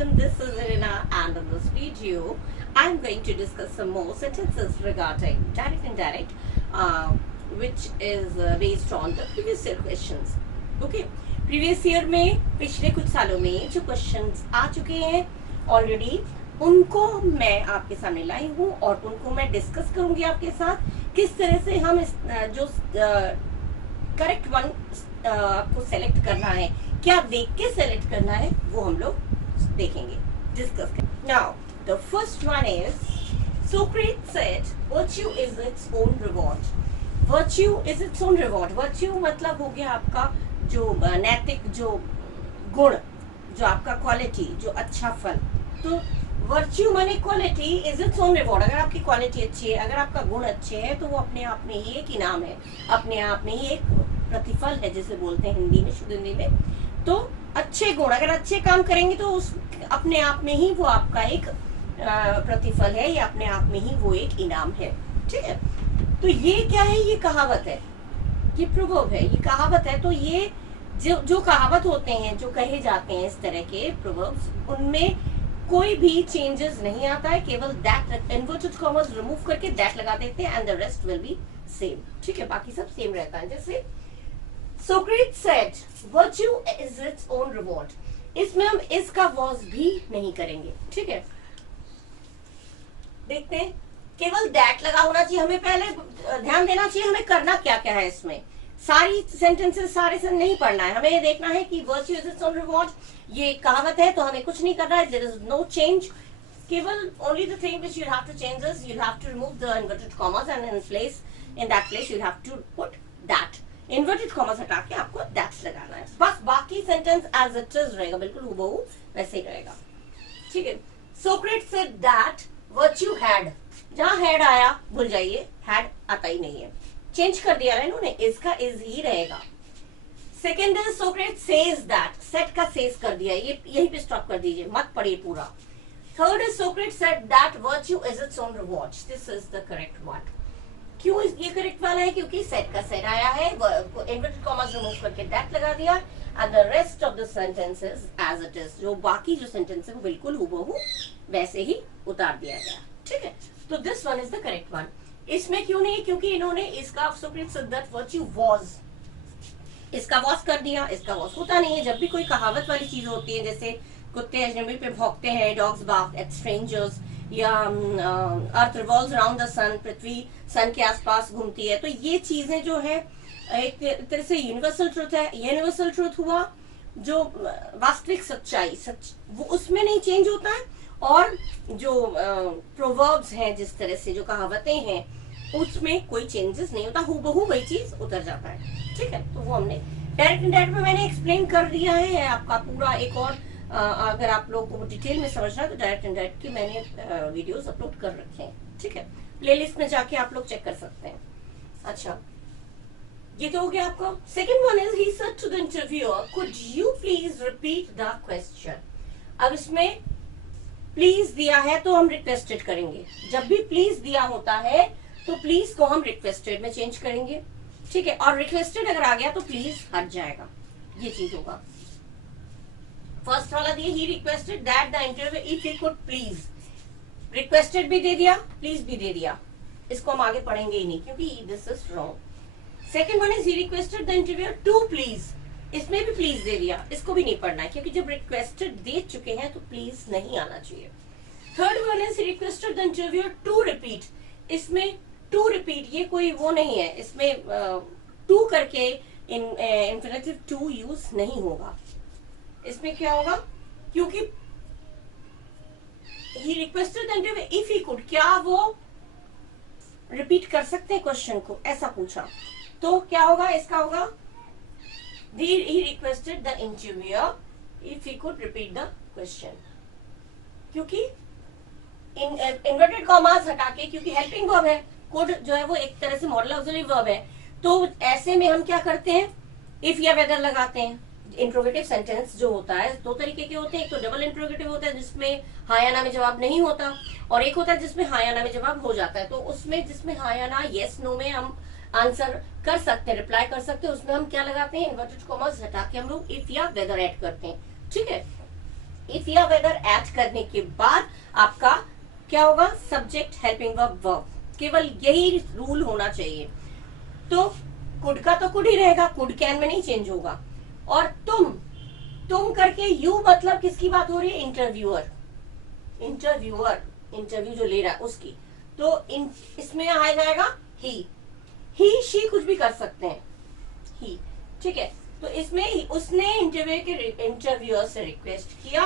session. This is Irina, and in this video, I'm going to discuss some more sentences regarding direct and indirect, which is based on the previous year questions. Okay, previous year में पिछले कुछ सालों में जो questions आ चुके हैं already, उनको मैं आपके सामने लाई हूँ और उनको मैं डिस्कस करूंगी आपके साथ किस तरह से हम इस जो करेक्ट वन आपको सेलेक्ट करना है, क्या देख के सेलेक्ट करना है, वो हम लोग देखेंगे, डिस्कस करेंगे. Now the first one is Socrates said virtue is its own reward. Virtue is its own reward. Virtue मतलब हो गया आपका जो नैतिक जो गुण, जो आपका क्वालिटी, जो अच्छा फल. तो वर्च्यू माने quality is its own reward. अगर आपकी क्वालिटी अच्छी है, अगर आपका गुण अच्छे है, तो वो अपने आप में ही एक इनाम है, अपने आप में ही एक प्रतिफल है, जिसे बोलते हैं हिंदी में, शुद्ध हिंदी में. तो अच्छे गुण, अगर अच्छे काम करेंगे तो उस अपने आप में ही वो आपका एक प्रतिफल है, या अपने आप में ही वो एक इनाम है. ठीक है. तो ये क्या है? ये कहावत है, ये प्रोवर्ब है, ये कहावत है. तो ये जो कहावत होते हैं, जो कहे जाते हैं इस तरह के प्रोवर्ब्स, उनमें कोई भी चेंजेस नहीं आता है, केवल दैट इन्वर्टेड कॉमर्स रिमूव करके दैट लगा देते हैं and the rest will be same. ठीक है, बाकी सब सेम रहता है. जैसे Socrates said virtue is its own reward. इसमें हम इसका वॉज भी नहीं करेंगे. ठीक है, देखते हैं. केवल दैट लगा होना चाहिए. हमें पहले ध्यान देना चाहिए हमें करना क्या क्या है. इसमें सारी सेंटेंसेस सारे से नहीं पढ़ना है, हमें ये देखना है कि virtue is its own reward, ये कहावत है, तो हमें कुछ नहीं करना है. There is no change. केवल only the thing which you'll have to change is you'll have to remove the inverted commas and in that place you'll have to put that. Inverted commas हटा के आपको that's लगाना है. बस बाकी sentence as it is रहेगा, बिल्कुल हूबहू वैसे ही रहेगा. ठीक है. Socrates said that virtue had, जहां हैड आया भूल जाइए, हैड आता ही नहीं है, चेंज कर दिया है इन्होंने, इसका इज ही रहेगा. Second is Socrates says that, set का सेज कर दिया, ये यहीं पे स्टॉप कर दीजिए, मत पढ़िए पूरा. Third is Socrates said that virtue is its own reward. This is the correct one. क्यों ये करेक्ट वाला है? क्योंकि सेट का सेट आया है, इन्वर्टेड कॉमास रिमूव करके दैट लगा दिया, and the rest of the sentences as it is, जो बाकी जो सेंटेंस है वो बिल्कुल हूबहू वैसे ही उतार दिया गया. ठीक है. तो this one is the correct one. इसमें क्यों नहीं? क्योंकि इन्होंने इसका Socrates said that virtue was, इसका वॉस कर दिया. इसका वॉस होता नहीं है. जब भी कोई कहावत वाली चीज होती है, जैसे कुत्ते अजनबी पे भौंकते हैं, डॉग्स बार्क एट स्ट्रेंजर्स, या अर्थ रिवॉल्व्स अराउंड द सन, पृथ्वी सन के आसपास घूमती है, तो ये चीजें जो है एक तरह से यूनिवर्सल ट्रुथ है. यूनिवर्सल ट्रुथ हुआ जो वास्तविक सच्चाई, वो उसमें नहीं चेंज होता है. और जो प्रोवर्ब्स हैं, जिस तरह से जो कहावतें हैं, उसमें कोई चेंजेस नहीं होता, हूबहू वही चीज उतर जाता है. ठीक है. तो वो हमने डायरेक्ट इनडायरेक्ट में मैंने एक्सप्लेन कर दिया है आपका पूरा. एक और अगर आप लोगों को डिटेल में समझना है तो डायरेक्ट इनडायरेक्ट की मैंने वीडियोस अपलोड कर रखे हैं. ठीक है, प्लेलिस्ट में जाके आप लोग चेक कर सकते हैं. अच्छा, ये तो हो गया आपका. Second one is he said to the interviewer, could you please repeat the question. अब इसमें प्लीज दिया है तो हम रिक्वेस्टेड करेंगे. जब भी प्लीज दिया होता है तो प्लीज को हम रिक्वेस्टेड में चेंज करेंगे. ठीक है. और रिक्वेस्टेड अगर आ गया तो प्लीज हट जाएगा, ये चीज होगा. फर्स्ट वाला दिए, he requested that the interview if he could please, requested भी दे दिया, प्लीज भी दे दिया. इसको हम आगे पढ़ेंगे ही नहीं क्योंकि this is wrong. Second one is he requested the interview to please, इसमें भी प्लीज दे दिया, इसको भी नहीं पढ़ना है क्योंकि जब रिक्वेस्टेड दे चुके हैं तो प्लीज नहीं आना चाहिए. Third one is he requested the interview to repeat, इसमें टू रिपीट ये कोई वो नहीं है, इसमें टू करके इन्फिनेटिव टू यूज नहीं होगा. इसमें क्या होगा? क्योंकि ही requested the interview if he could, क्या वो रिपीट कर सकते हैं क्वेश्चन को, ऐसा पूछा. तो क्या होगा? इसका होगा ही requested the interviewer if he could repeat the question. क्योंकि इन्वर्टेड कॉमास हटा के, क्योंकि हेल्पिंग वर्ब है, कुड जो है वो एक तरह से मॉडल ऑक्सिलरी वर्ब है, तो ऐसे में हम क्या करते हैं? इफ या वेदर लगाते हैं. इंट्रोगेटिव सेंटेंस जो होता है दो तरीके के होते हैं. एक तो डबल इंट्रोगेटिव होता है जिसमें हाँ या ना में जवाब नहीं होता, और एक होता है जिसमें हाँ या ना में जवाब हो जाता है. तो उसमें जिसमें हाँ या ना, यस नो में हम आंसर कर सकते हैं, रिप्लाई कर सकते हैं, उसमें हम क्या लगाते हैं? इन्वर्टेड कॉमास हटा के हम लोग इफ या वेदर ऐड करते हैं. ठीक है. इफ या वेदर ऐड करने के बाद आपका क्या होगा, सब्जेक्ट हेल्पिंग वर्ब वर्ब, केवल यही रूल होना चाहिए। तो कुड का तो कुड ही रहेगा, कुड कैन में नहीं चेंज होगा। और तुम करके यू मतलब किसकी बात हो रही है, इंटरव्यूअर, इंटरव्यू जो ले रहा है उसकी। तो इसमें आ जाएगा ही शी कुछ भी कर सकते हैं, ही, ठीक है। तो इसमें उसने इंटरव्यूअर से रिक्वेस्ट किया,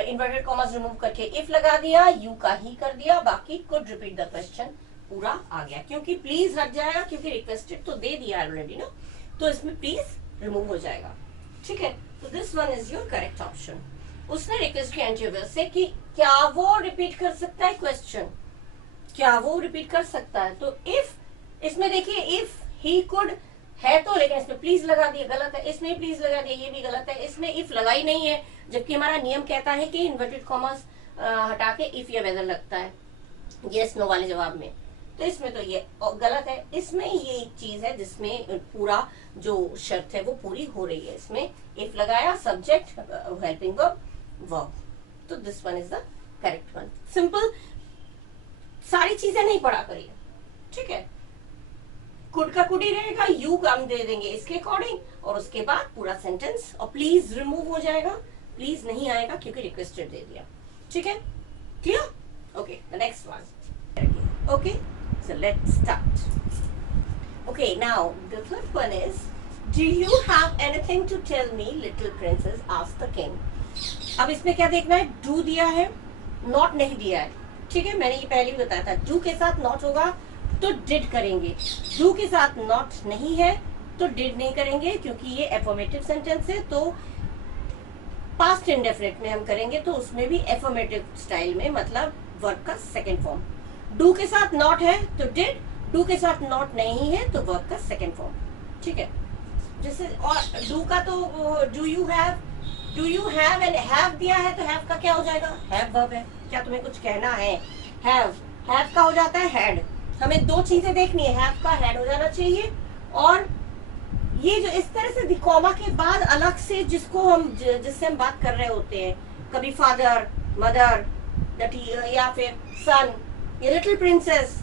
इन्वर्टेड कॉमर्स रिमूव करके इफ लगा दिया, यू का ही कर दिया, बाकी कुड रिपीट द क्वेश्चन पूरा आ गया। क्योंकि प्लीज हट जाएगा, क्योंकि रिक्वेस्टेड तो दे दिया ऑलरेडी ना, तो इसमें प्लीज रिमूव हो जाएगा, ठीक है। तो this one is your correct option. उसने रिक्वेस्ट किया इंटरव्यूअर से कि क्या वो रिपीट कर सकता है क्वेश्चन, क्या वो रिपीट कर सकता है। तो इफ, इसमें देखिए इफ ही कुड है तो, लेकिन इसमें प्लीज लगा दिया, गलत है। इसमें प्लीज लगा दिया, ये भी गलत है। इसमें इफ लगा ही नहीं है, जबकि हमारा नियम कहता है कि इन्वर्टेड कॉमर्स हटा के इफ या वेदर लगता है यस नो वाले जवाब में। तो इसमें तो ये गलत है। इसमें ये एक चीज है जिसमें पूरा जो शर्त है वो पूरी हो रही है। इसमें इफ लगाया, सब्जेक्ट हेल्पिंग वर्ब वर्ब, तो this one is the correct one. Simple, सारी चीजें नहीं पढ़ा करिए, ठीक है। कुड का कुड ही रहेगा, यू का हम दे देंगे इसके अकॉर्डिंग, और उसके बाद पूरा सेंटेंस, और प्लीज रिमूव हो जाएगा, प्लीज नहीं आएगा क्योंकि रिक्वेस्टेड दे दिया, ठीक है। Clear? Okay, the next one. Okay, so let's start. Okay, now the third one is, do you have anything to tell me little princess asked the king. अब इसमें क्या देखना है, डू दिया है, नॉट नहीं दिया है, ठीक है। मैंने ये पहले भी बताया था, डू के साथ नॉट होगा तो डिड करेंगे, डू के साथ नॉट नहीं है तो डिड नहीं करेंगे, क्योंकि ये एफर्मेटिव सेंटेंस है। तो पास्ट इंडेफिनिट में हम करेंगे तो उसमें भी एफर्मेटिव स्टाइल में, मतलब वर्ब का सेकंड फॉर्म। डू के साथ नॉट है तो डिड, डू के साथ नॉट नहीं है तो वर्ब का सेकंड फॉर्म, ठीक है। जैसे, और डू का तो do you have and have दिया है तो हैव का क्या हो जाएगा, हैव वर्ब है। क्या तुम्हें कुछ कहना है, हैव का हो जाता है हैड। हमें दो चीजें देखनी है, हैव का हैड हो जाना चाहिए, और ये जो इस तरह से कॉमा के बाद अलग से जिससे हम बात कर रहे होते हैं, कभी फादर, मदर, या फिर सन, या लिटिल प्रिंसेस,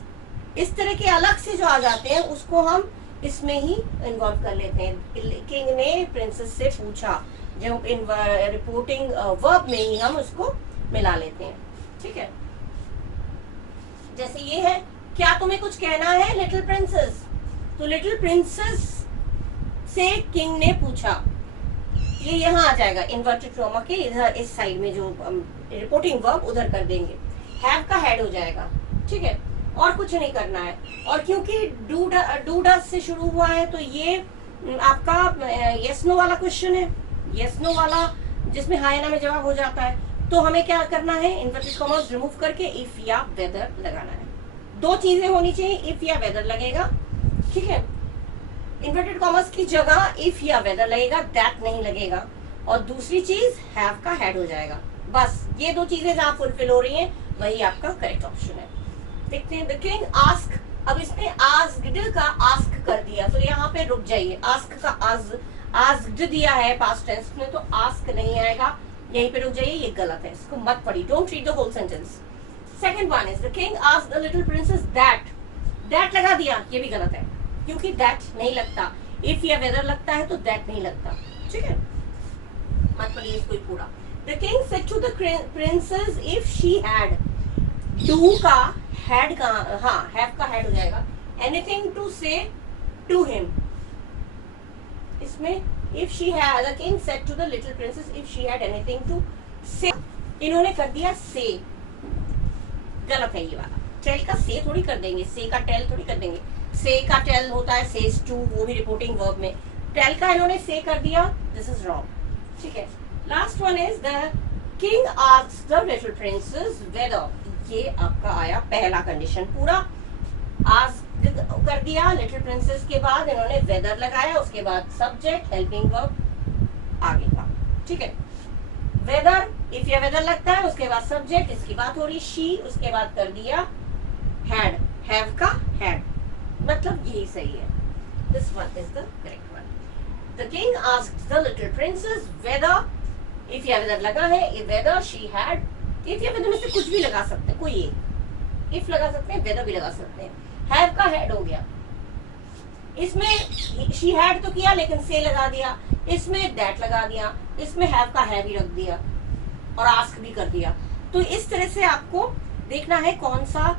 इस तरह के अलग से जो आ जाते हैं उसको हम इसमें ही इन्वॉल्व कर लेते हैं। किंग ने प्रिंसेस से पूछा, जो रिपोर्टिंग वर्ब में ही हम उसको मिला लेते हैं, ठीक है। जैसे ये है, क्या तुम्हें कुछ कहना है लिटिल प्रिंसेस, तो लिटिल प्रिंसेस से किंग ने पूछा, ये यहाँ आ जाएगा इन्वर्टेड कॉमा के इधर, इस साइड में जो रिपोर्टिंग वर्ब उधर कर देंगे, हैव का हैड हो जाएगा, ठीक है। और कुछ नहीं करना है। और क्योंकि डू डज से शुरू हुआ है तो ये आपका यस नो वाला क्वेश्चन है, यस नो वाला जिसमें हाय ना में जवाब हो जाता है। तो हमें क्या करना है, इन्वर्टेड कॉमास रिमूव करके इफ या वेदर लगाना है। दो चीजें होनी चाहिए, इफ या वेदर लगेगा, ठीक है। इन्वर्टेड कॉमास की जगह इफ या वेदर लगेगा, दैट नहीं लगेगा। और दूसरी चीज हैव का हैड हो जाएगा। बस ये दो चीजें जहां फुलफिल हो रही हैं वही आपका करेक्ट ऑप्शन है। देखते हैं, द किंग आस्क, अब इसमें आस्क्ड का आस्क कर दिया तो यहाँ पे रुक जाइए। आस्क का आस्क्ड दिया है पास्ट टेंस में, तो आस्क नहीं आएगा, यहीं पे रुक जाइए, ये गलत है, इसको मत पढ़िए, don't read the whole sentence. Second one is the king asked the little princess that लगा दिया, ये भी गलत है क्योंकि दैट नहीं लगता, इफ या वेदर लगता है तो दैट नहीं लगता, ठीक है। मत पढ़िए इसको पूरा। The king said to the princess if she had, do का हैड का, हाँ हैव का हैड हो जाएगा, anything to say to him. इसमें if she had, the king said to the little princess if she had anything to say, इन्होंने कर दिया से, गलत है ये वाला। टेल का से थोड़ी कर देंगे, से का टेल थोड़ी कर देंगे। से का टेल होता है सेज टू, वो भी रिपोर्टिंग वर्ब में। टेल का इन्होंने से कर दिया, दिस इज रॉन्ग, ठीक है। Last one is the king asked the little princess whether, ये आपका आया पहला कंडीशन पूरा। आस्क्ड कर दिया लिटिल प्रिंसेस के बाद इन्होंने वेदर लगाया, उसके बाद सब्जेक्ट हेल्पिंग वर्ब आगे का, ठीक है। वेदर, इफ या वेदर लगता है, उसके बाद सब्जेक्ट, इसकी बात हो रही शी, उसके बाद कर दिया हैड, हैव का हैड, मतलब यही सही है। This one is the correct one. The king asked the little princess whether if या वेदर लगा है, if whether she had, if या वेदर में से कुछ भी लगा सकते हैं, कोई एक इफ लगा सकते हैं, वेदर भी लगा सकते हैं। हैव का हैड हो गया, इसमें शी हैड तो किया लेकिन से लगा दिया, इसमें दैट लगा दिया, इसमें हैव का हैव ही रख दिया और आस्क भी कर दिया। तो इस तरह से आपको देखना है कौन सा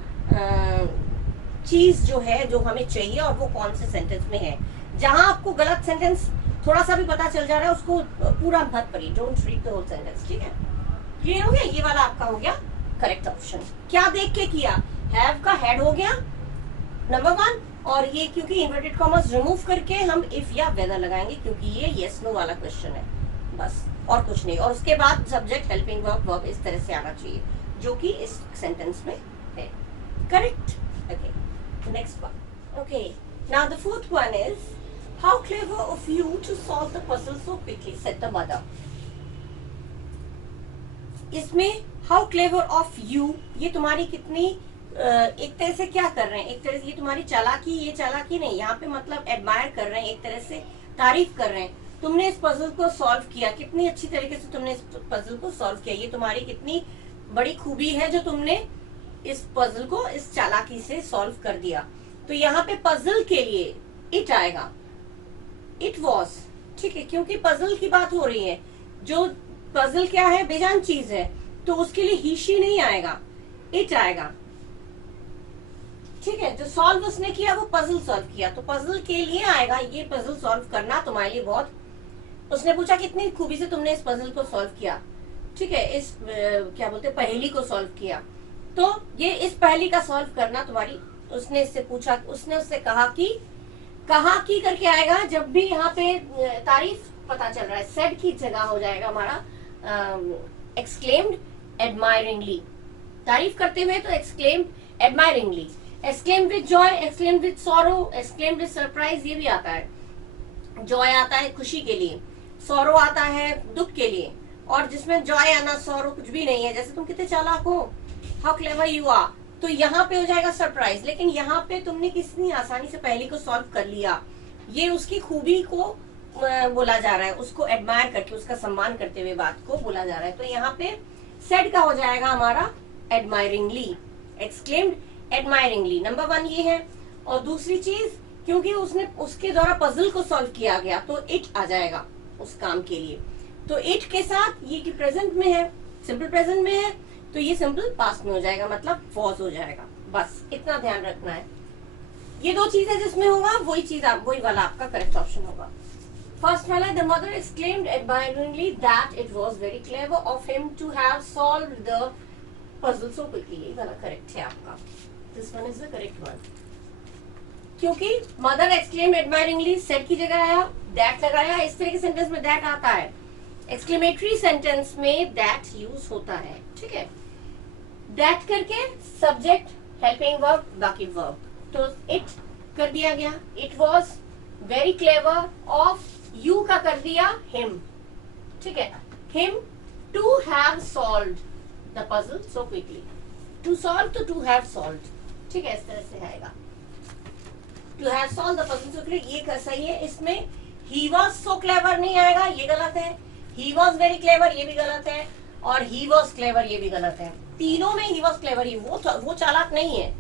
चीज जो है जो हमें चाहिए और वो कौन से सेंटेंस में है। जहां आपको गलत सेंटेंस थोड़ा सा भी पता चल जा रहा है उसको पूरा मत पढ़िए, don't read the whole sentence, ठीक है। क्लियर हो गया? ये वाला आपका हो गया करेक्ट ऑप्शन। क्या देख के किया? हैव का हैड हो गया नंबर 1, और ये क्योंकि इन्वर्टेड कॉमर्स रिमूव करके हम इफ या वेदर लगाएंगे क्योंकि ये यस नो वाला क्वेश्चन है, बस और कुछ नहीं। और उसके बाद सब्जेक्ट, हेल्पिंग वर्ब, वर्ब इस तरह से आना चाहिए जो कि इस सेंटेंस में है। Correct? Okay, next one. Okay, now the fourth one is how clever of you to solve the puzzle so quickly, said the mother. इसमें हाउ क्लेवर ऑफ यू, ये तुम्हारी कितनी एक तरह से क्या कर रहे हैं, एक तरह से ये तुम्हारी चालाकी, ये चालाकी नहीं, यहाँ पे मतलब एडमायर कर रहे हैं, एक तरह से तारीफ कर रहे हैं। तुमने इस पजल को सॉल्व किया, कितनी अच्छी तरीके से तुमने इस पजल को सॉल्व किया, ये तुम्हारी कितनी बड़ी खूबी है जो तुमने इस पजल को इस चालाकी से सॉल्व कर दिया। तो यहाँ पे पजल के लिए इट आएगा, इट वॉज, ठीक है, क्योंकि पजल की बात हो रही है। जो पजल क्या है, बेजान चीज है, तो उसके लिए ही शी नहीं आएगा, इट आएगा, ठीक है। जो सॉल्व उसने किया वो पजल सॉल्व किया, तो पजल के लिए आएगा। ये पजल सॉल्व करना तुम्हारे लिए बहुत, उसने पूछा कितनी खूबी से तुमने इस पजल को सॉल्व किया, ठीक है, इस क्या बोलते पहेली को सॉल्व किया। तो ये इस पहेली का सॉल्व करना तुम्हारी, उसने इससे पूछा, उसने उससे कहा कि करके आएगा। जब भी यहाँ पे तारीफ पता चल रहा है, सेड की जगह हो जाएगा हमारा एक्सक्लेम्ड एडमायरिंगली, तारीफ करते हुए तो exclaimed admiringly, exclaimed with joy, exclaimed with sorrow, exclaimed with surprise, ये भी आता है। जॉय आता है खुशी के लिए, सॉरो आता है दुख के लिए, और जिसमें जॉय आना सॉरो कुछ भी नहीं है, जैसे तुम कितने चालाक हो, हाउ क्लेवर यू आर, तो यहाँ पे हो जाएगा सरप्राइज। लेकिन यहाँ पे तुमने कितनी आसानी से पहले को सॉल्व कर लिया, ये उसकी खूबी को बोला जा रहा है, उसको एडमायर करके, उसका सम्मान करते हुए बात को बोला जा रहा है। तो यहाँ पे सेड का हो जाएगा हमारा एडमायरिंगली, एक्सक्लेम्ड एडमायरिंगली, नंबर 1 ये है। और दूसरी चीज, क्योंकि उसने उसके द्वारा पजल को सॉल्व किया गया तो इट आ जाएगा उस काम के लिए। तो इट के साथ ये कि प्रेजेंट में है, सिंपल प्रेजेंट में है, तो ये सिंपल पास्ट में हो जाएगा, मतलब वॉज हो जाएगा। बस इतना ध्यान रखना है। ये दो चीजें जिसमें होगा वही चीज वही वाला आपका करेक्ट ऑप्शन होगा। फर्स्ट वाला, the mother exclaimed admiringly that it was very clever of him to have solved the puzzle so quickly, ये वाला करेक्ट है आपका। This one is the correct one, क्योंकि मदर एक्सक्लेम्ड एडमायरिंगली, सेड की जगह आया, दैट लगाया। इस तरह के सेंटेंस में दैट आता है, एक्सक्लेमेटरी सेंटेंस में दैट यूज होता है, ठीक है। दैट करके सब्जेक्ट, हेल्पिंग वर्ब, बाकी वर्ब, तो इट कर दिया गया, it was very clever of you का कर दिया हिम, ठीक है, him to have solved the puzzle so quickly, to solve तो टू हैव सॉल्व्ड, ठीक है, इस तरह से आएगा, to have solved the puzzle so quickly, ये सही है। इसमें ही वाज सो क्लेवर नहीं आएगा, ये गलत है। ही वॉज वेरी क्लेवर, ये भी गलत है। और ही वॉज क्लेवर, ये भी गलत है। तीनों में ही वॉज क्लेवर, वो चालाक नहीं है,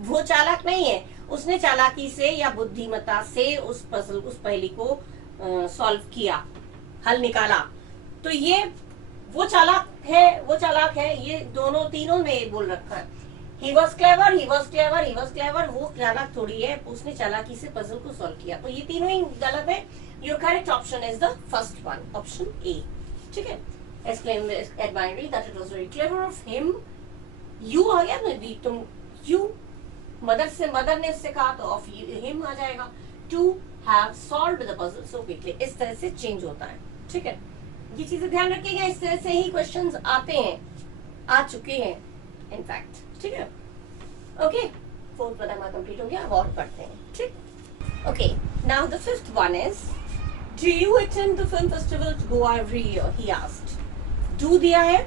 वो चालाक नहीं है। उसने चालाकी से या बुद्धिमत्ता से उस पजल, उस पहेली को सॉल्व किया, हल निकाला। तो ये वो चालाक है, वो चालाक है, ये दोनों तीनों में बोल रखा है। He was clever, he was clever, he was clever, वो चालाक थोड़ी है, उसने चालाकी से पजल को सॉल्व किया। तो ये तीनों ही गलत है। Your correct option is the first one, option A. ठीक है, exclaimed admiringly that it was very clever of him. You आ गया ना, तुम you मदर से, मदर ने उससे कहा तो of him आ जाएगा, to have solved the puzzle so quickly. इस तरह से चेंज होता है, ठीक है। ये चीजें ध्यान रखिएगा, इस तरह से ही क्वेश्चंस आते हैं, आ चुके हैं इनफैक्ट, ठीक है। ओके, फोर्थ वाला हमारा कंप्लीट हो गया, अब और पढ़ते हैं, ठीक। Okay, now the fifth one is, Do you attend the film festival to Goa every year? He asked. Do दिया है,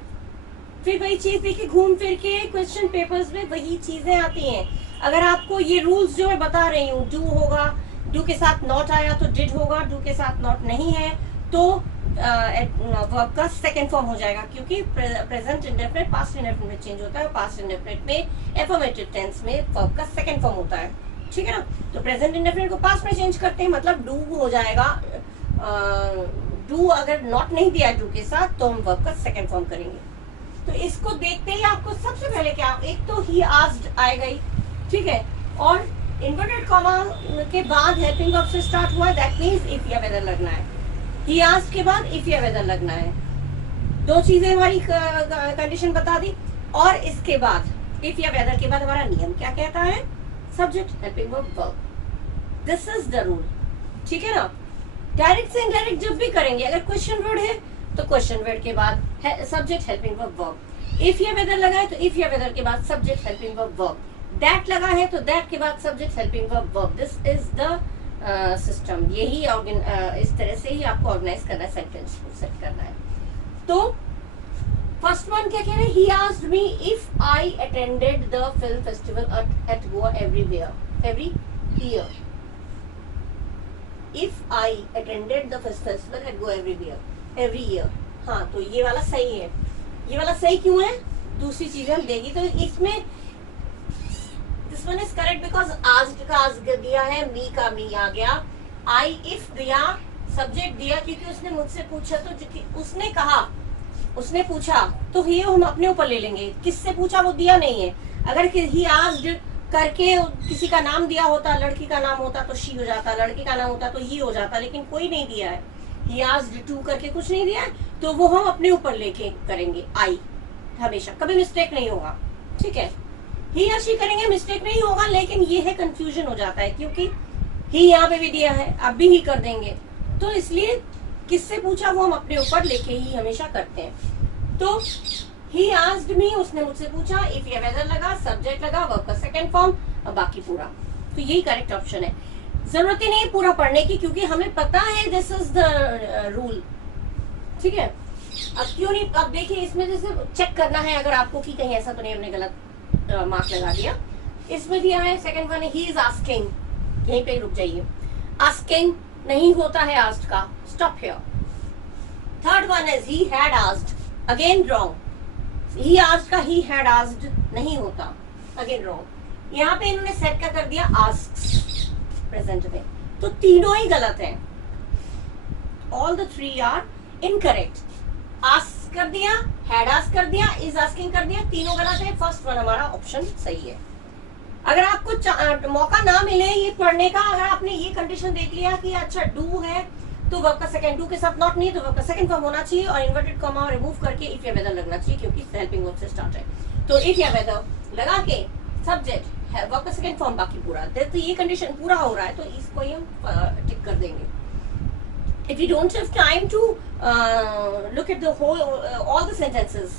फिर वही चीज देखिए, घूम फिर के क्वेश्चन पेपर्स में वही चीजें आती हैं। अगर आपको ये रूल्स जो मैं बता रही हूँ, डू होगा, डू के साथ नॉट आया तो डिड होगा, डू के साथ नॉट नहीं है तो वर्ब का सेकंड फॉर्म हो जाएगा, क्योंकि प्रेजेंट इंडेफिनिट पास्ट इंडेफिनिट में चेंज होता है, पास्ट इंडेफिनिट में एफर्मेटिव टेंस में वर्ब का सेकंड फॉर्म होता है, ठीक है ना। तो प्रेजेंट इंडेफिनिट को पास्ट में चेंज करते हैं, मतलब डू हो जाएगा। डू अगर नॉट नहीं दिया डू के साथ तो हम वर्ब का सेकंड फॉर्म करेंगे। तो इसको देखते ही आपको सबसे पहले क्या, एक तो ही आस्क्ड आएगा ही, ठीक है, और इन्वर्टेड कॉमा के बाद हेल्पिंग वर्ब से स्टार्ट हुआ, दैट मींस इफ या वेदर लगना है। ही आस्क्ड के बाद इफ या वेदर लगना है। दो चीजें हमारी कंडीशन बता दी, और इसके बाद इफ या वेदर के बाद हमारा नियम क्या कहता है, subject helping verb verb. This is the rule, ठीक है ना। डायरेक्ट से इनडायरेक्ट जब भी करेंगे, अगर क्वेश्चन वर्ड है तो क्वेश्चन वर्ड के बाद subject helping verb verb. If या वेदर लगा है तो इफ या वेदर के बाद subject helping verb verb. That लगा है तो दैट के बाद subject helping verb verb. This is the system. यही इस तरह से ही आपको ऑर्गेनाइज करना है, सेंटेंस को सेट करना है। तो फर्स्ट वन क्या कह रहे हैं, he asked me if I attended the film festival at Goa every year. If I attended the festival at Goa every year. हाँ, तो ये वाला सही है। ये वाला सही क्यों है, दूसरी चीजें हम देगी तो इसमें this one is correct because asked का आस्क्ड दिया है, मी का मी आ गया, आई इफ दिया, सब्जेक्ट दिया क्योंकि उसने मुझसे पूछा, तो उसने कहा, उसने पूछा, तो ये हम अपने ऊपर ले लेंगे। किससे पूछा वो दिया नहीं है। अगर ही आस्क्ड करके किसी का नाम दिया होता, लड़की का नाम होता तो शी हो जाता, लड़के का नाम होता तो ही हो जाता, लेकिन कोई नहीं दिया है। ही आस्क्ड टू करके कुछ नहीं दिया है, तो वो हम अपने ऊपर लेके करेंगे। आई हमेशा, कभी मिस्टेक नहीं होगा, ठीक है। ही या शी करेंगे, मिस्टेक नहीं होगा, लेकिन ये है कंफ्यूजन हो जाता है, क्योंकि ही यहाँ पे भी दिया है, अब भी ही कर देंगे, तो इसलिए किससे पूछा वो हम अपने ऊपर लेके ही हमेशा करते हैं। तो ही आस्क्ड मी, उसने मुझसे पूछा, इफ या वेदर लगा, सब्जेक्ट लगा, वर्ब का सेकंड फॉर्म, और बाकी पूरा। तो यही करेक्ट ऑप्शन है। जरूरत ही नहीं पूरा पढ़ने की, क्योंकि हमें पता है दिस इज द रूल, ठीक है। अब क्यों नहीं, अब देखिए इसमें जैसे चेक करना है अगर आपको कि कहीं ऐसा तो नहीं हमने गलत मार्क लगा दिया। इसमें दिया है second one, he is asking, यहीं पे रुक जाइए। आस्किंग नहीं होता है आस्क्ड का, stop here. Third one is he had asked, again wrong. He asked का ही हैड आस्क्ड नहीं होता, अगेन रॉन्ग। यहाँ पे इन्होंने सेट का कर दिया आस्क्स प्रेजेंट में, तो तीनों ही गलत हैं। All the three are incorrect. Ask कर दिया, हैड आस्क कर दिया, इज आस्किंग कर दिया, तीनों गलत है। फर्स्ट वन हमारा ऑप्शन सही है। अगर आपको मौका ना मिले ये पढ़ने का, अगर आपने ये कंडीशन देख लिया कि अच्छा डू है तो वर्ब का सेकंड, डू के साथ नॉट नहीं तो वर्ब का सेकंड फॉर्म होना चाहिए, और इन्वर्टेड कॉमा रिमूव करके इफ या वेदर लगना चाहिए, क्योंकि हेल्पिंग वर्ब से स्टार्ट है। तो इफ या वेदर लगा के सब्जेक्ट वर्ब का सेकंड फॉर्म, बाकी पूरा। तो ये कंडीशन पूरा हो रहा है, तो इसको ही हम टिक कर देंगे। If you don't have time to look at the whole all the sentences,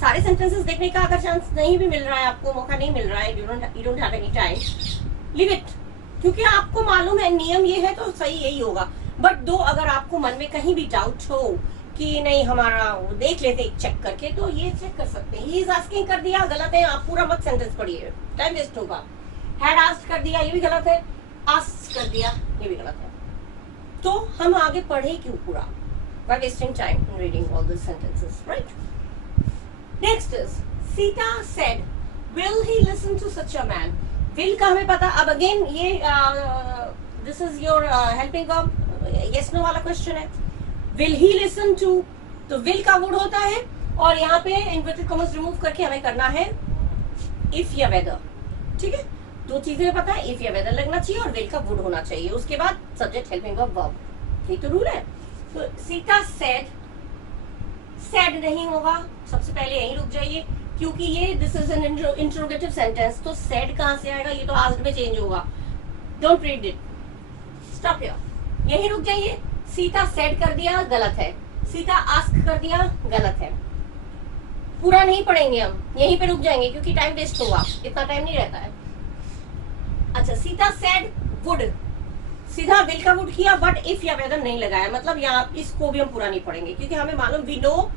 सारे sentences देखने का अगर चांस नहीं भी मिल रहा है, आपको मौका नहीं मिल रहा है, you don't have any time, leave it, क्योंकि आपको मालूम है नियम ये है तो सही यही होगा। बट दो अगर आपको मन में कहीं भी डाउट हो कि नहीं हमारा देख लेते चेक करके, तो ये चेक कर सकते हैं। ही इज आस्किंग कर दिया, गलत है, आप पूरा मत सेंटेंस पढ़िए, टाइम वेस्ट होगा। हैड आस्क्ड कर दिया, ये भी गलत है। आस्क्ड कर दिया, ये भी गलत है। तो हम आगे पढ़े क्यों पूरा, by wasting time in reading all the sentences, right? Next is Sita said, will he listen to such a man? Will का हमें पता। अब again ये this is your helping verb, yes no वाला question है। Will he listen to, तो will का would होता है, और यहाँ पे inverted commas remove करके हमें करना है if या whether, ठीक है। दो चीजें पता है, इफ या वेदर लगना चाहिए और विल का वुड होना चाहिए, उसके बाद सब्जेक्ट हेल्पिंग वर्ब वर्ब, ये तो रूल है। तो सीता सेड, सेड नहीं होगा, सबसे पहले यहीं रुक जाइए, क्योंकि ये this is an interrogative sentence, तो सेड कहां से आएगा, ये तो आस्क्ड में चेंज होगा। Don't read it, stop here, यहीं रुक जाइए। सीता सेड कर दिया, गलत है। सीता आस्क कर दिया, गलत है। पूरा नहीं पढ़ेंगे हम, यहीं पे रुक जाएंगे क्योंकि टाइम वेस्ट होगा, इतना टाइम नहीं रहता है। अच्छा, सीता सेड वुड, सीधा विल का वुड किया, बट इफ या वेदर नहीं लगाया, मतलब यहाँ इसको भी हम पूरा नहीं पढ़ेंगे, क्योंकि हमें मालूम, we know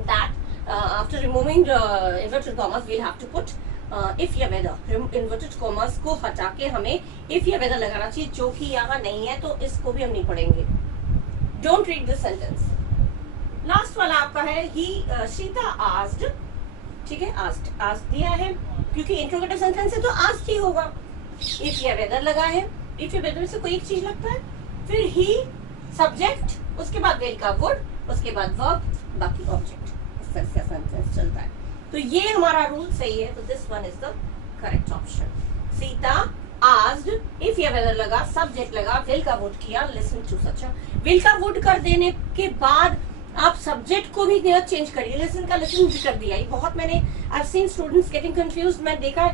that after removing inverted commas we'll have to put if या वेदर। इन्वर्टेड कॉमर्स को हटा के हमें इफ या वेदर लगाना चाहिए, जो कि यहाँ नहीं है, तो इसको भी हम नहीं पढ़ेंगे। Don't read this sentence. Last वाला आपका है ही सीता आस्क्ड, ठीक है, आस्क्ड दिया है क्योंकि इंट्रोगेटिव सेंटेंस है तो आस्क्ड ही होगा। इफ या वेदर लगा है, इफ या वेदर में से कोई एक चीज लगता है, फिर ही सब्जेक्ट, उसके बाद वेल का वुड, उसके बाद वर्ब, बाकी ऑब्जेक्ट, इस तरह से सेंटेंस चलता है। तो ये हमारा रूल सही है, तो this one is the correct option. Sita asked, if या वेदर लगा, सब्जेक्ट लगा, विल का वुड किया, लिसन टू सच। विल का वुड कर देने के बाद आप सब्जेक्ट को भी चेंज करिए, लिसन का लिसन भी कर दिया। ये बहुत मैंने I have seen students getting confused, मैं देखा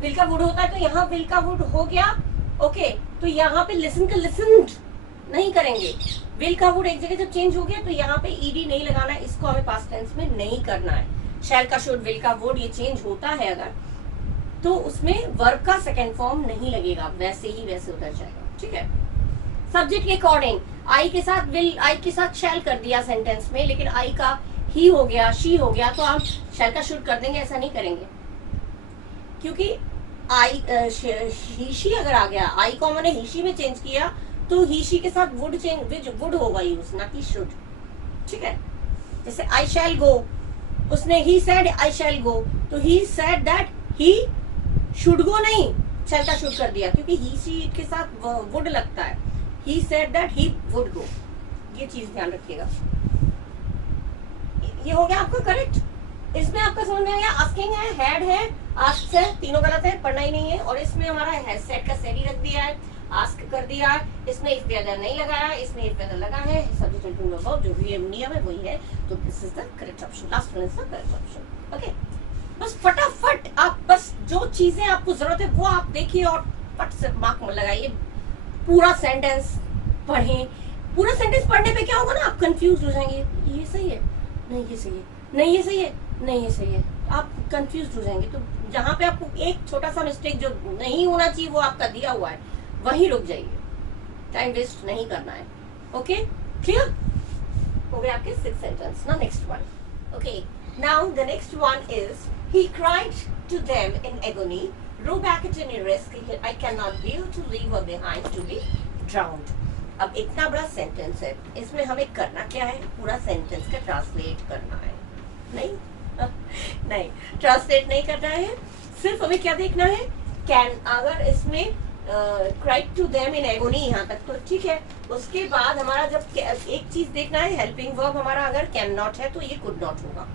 विल का वुड होता है तो यहाँ विल का वुड हो गया, ओके, तो यहाँ पे लिसन का लिसन नहीं करेंगे। विल का वुड एक जगह जब चेंज हो गया तो यहाँ पे ईडी नहीं लगाना है, इसको हमें पास्ट टेंस में नहीं करना है। शैल का शुड, विल का वुड ये चेंज होता है अगर, तो उसमें वर्ब का सेकेंड फॉर्म नहीं लगेगा, वैसे ही वैसे उतर जाएगा, ठीक है। सब्जेक्ट के अकॉर्डिंग आई के साथ विल, आई के साथ शैल कर दिया सेंटेंस में, लेकिन आई का ही हो गया, शी हो गया, तो आप शैल का शुड कर देंगे, ऐसा नहीं करेंगे क्योंकि आई ही अगर आ गया, आई को मैंने ही में चेंज किया तो ही के साथ वुड चेंज, वुड होगा यूज, ना कि शुड, ठीक है। जैसे आई शैल गो, उसने ही सेड आई शैल गो, तो he said that he should go नहीं, शैल का शुड कर दिया क्योंकि ही के साथ वुड लगता है। He said that he would go, ये चीज ध्यान रखिएगा। ये हो गया आपका करेक्ट। इसमें आपका समझ में आ गया, आस्किंग है, हैड है, आस्क्ड है, तीनों गलत है, पढ़ना ही नहीं है। और इसमें हमारा है सेट का सेट ही रख दिया है, आस्क कर दिया है, इसमें इफ वेदर नहीं लगाया, इसमें इफ वेदर लगा है, सब्जेक्ट टू वर्ब जो भी नियम है वही है, तो this is the correct option, last one is the correct option. Okay, बस फटाफट आप बस जो चीजें आपको जरूरत है वो आप देखिए और फट से मार्क लगाइए। पूरा सेंटेंस पढ़ें, पूरा सेंटेंस पढ़ने पे क्या होगा ना, आप कंफ्यूज हो जाएंगे, ये सही है, नहीं ये सही है, नहीं ये सही है, नहीं ये सही है, आप कंफ्यूज हो जाएंगे। तो जहाँ पे आपको एक छोटा सा मिस्टेक जो नहीं होना चाहिए वो आपका दिया हुआ है, वहीं रुक जाइए, टाइम वेस्ट नहीं करना है। ओके, क्लियर हो गया आपके 6 सेंटेंस ना। Next one, okay, now the next one is he cried to them in agony, row back at any risk, I can not bear to leave her behind to be drowned. अब इतना बड़ा sentence है, इसमें हमें करना क्या है, पूरा सेंटेंस का ट्रांसलेट करना है। नहीं नहीं, ट्रांसलेट नहीं करना है, सिर्फ हमें क्या देखना है, कैन, अगर इसमें cried to them in agony यहाँ तक तो ठीक है। उसके बाद हमारा जब एक चीज देखना है, हेल्पिंग वर्ब हमारा अगर कैन नॉट है तो ये कुड नॉट होगा,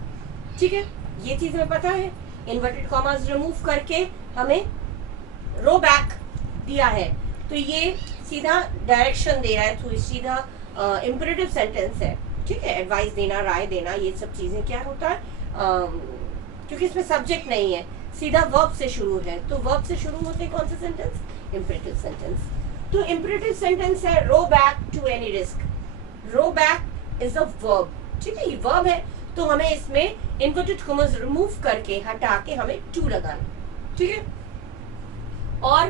ठीक है, ये चीज हमें पता है। इन्वर्टेड कॉमास रिमूव करके हमें रो बैक दिया है, तो ये सीधा डायरेक्शन दे रहा है, तो सीधा इंपरेटिव सेंटेंस है, ठीक है। एडवाइस देना, राय देना, ये सब चीजें क्या होता है, क्योंकि इसमें सब्जेक्ट नहीं है, सीधा वर्ब से शुरू है, तो वर्ब से शुरू होते हैं कौन से सेंटेंस, इंपरेटिव सेंटेंस। तो इंपरेटिव सेंटेंस है row back to any risk, row back is a verb, ठीक है, ये वर्ब है, तो हमें इसमें इन्वर्टेड कॉमास रिमूव करके हटा के हमें टू लगाना, ठीक है। और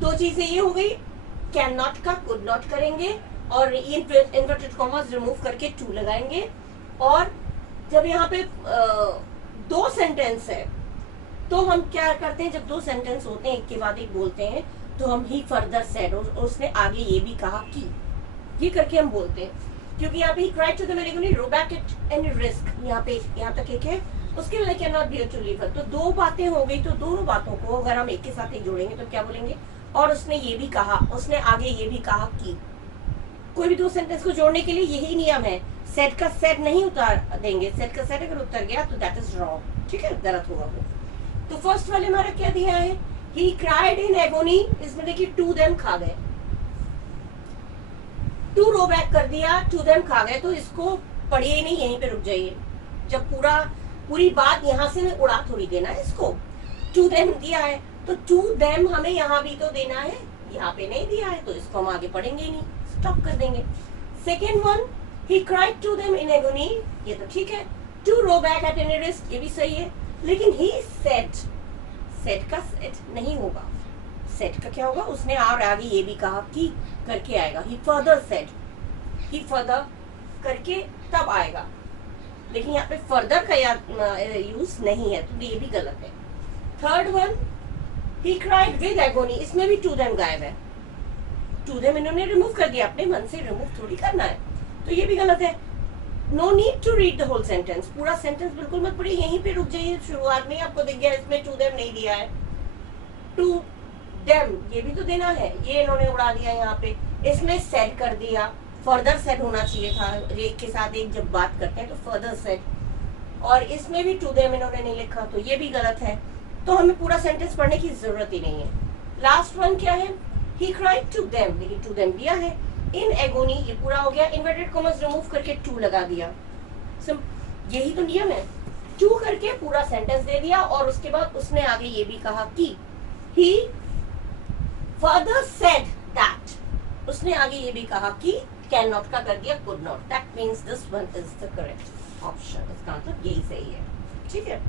दो चीजें ये हो गई, कैन नॉट का कुड नॉट करेंगे और इन्वर्टेड कॉमास रिमूव करके टू लगाएंगे। और जब यहाँ पे दो सेंटेंस है तो हम क्या करते हैं, जब दो सेंटेंस होते हैं एक के बाद एक बोलते हैं, तो हम ही फर्दर सेड, उसने आगे ये भी कहा कि, ये करके हम बोलते हैं, क्योंकि यहाँ पे he cried to them in agony, row back at any risk, यहाँ पे यहाँ तक एक है, उसके लिए can not bear to leave her, तो दो बातें हो गई, तो दोनों बातों को अगर हम एक के साथ एक जोड़ेंगे तो क्या बोलेंगे, और उसने ये भी कहा, उसने आगे ये भी कहा कि। कोई भी दो सेंटेंस को जोड़ने के लिए यही नियम है, सेट का सेट नहीं उतार देंगे, सेट का सेट अगर उतर गया तो दैट इज रॉन्ग, ठीक है, गलत होगा वो। तो फर्स्ट वाले हमारा क्या दिया है, ही क्राइड इन एगोनी, इसमें देखिए टू देम खा गए, टू रो बैक कर दिया, टू देम खा गए, तो इसको पढ़िए नहीं, यहीं पे रुक जाइए। जब पूरी बात यहाँ से मैं उड़ा थोड़ी देना है इसको, टू देम दिया है तो टू देम हमें यहाँ भी तो देना है, यहाँ पे नहीं दिया है तो इसको हम आगे पढ़ेंगे ही नहीं, स्टॉप कर देंगे। Second one, he cried to them in agony, ये तो ठीक है, to row back at any risk, ये भी सही है, लेकिन ही सेट, सेट का सेट नहीं होगा, सेट का क्या होगा, उसने और आगे ये भी कहा कि करके आएगा, ही फर्दर सेट, ही फर्दर करके तब आएगा, लेकिन यहाँ पे फर्दर का यूज नहीं है, तो ये भी गलत है। Third one, he cried with agony, इसमें भी टू देम गायब है, टू देम इन्होंने रिमूव कर दिया, अपने मन से रिमूव थोड़ी करना है, तो ये भी गलत है। No need to read the whole sentence, पूरा सेंटेंस बिल्कुल मत पढ़िए, यहीं पे रुक जाइए। शुरुआत में आपको दिख गया इसमें टू देम नहीं दिया है, टू देम ये भी तो देना है, ये इन्होंने उड़ा दिया यहाँ पे। इसमें सेड कर दिया, फर्दर सेड होना चाहिए था, एक के साथ एक जब बात करते हैं तो फर्दर सेड, और इसमें भी टू देम इन्होंने नहीं लिखा, तो ये भी गलत है। तो हमें पूरा सेंटेंस पढ़ने की जरूरत ही नहीं है। लास्ट वन क्या है, ही क्राइड टू देम, लेकिन टू देम दिया है। इन एगोनी ये पूरा हो गया, इन्वर्टेड कॉमर्स रिमूव करके टू लगा दिया, यही तो नियम है। टू करके पूरा सेंटेंस दे दिया, और उसके बाद उसने आगे ये भी कहा कि ही फर्दर सेड दैट, उसने आगे ये भी कहा कि कैन नॉट का कर दिया could not, that means this one is the correct option, इसका मतलब यही सही है। ठीक है,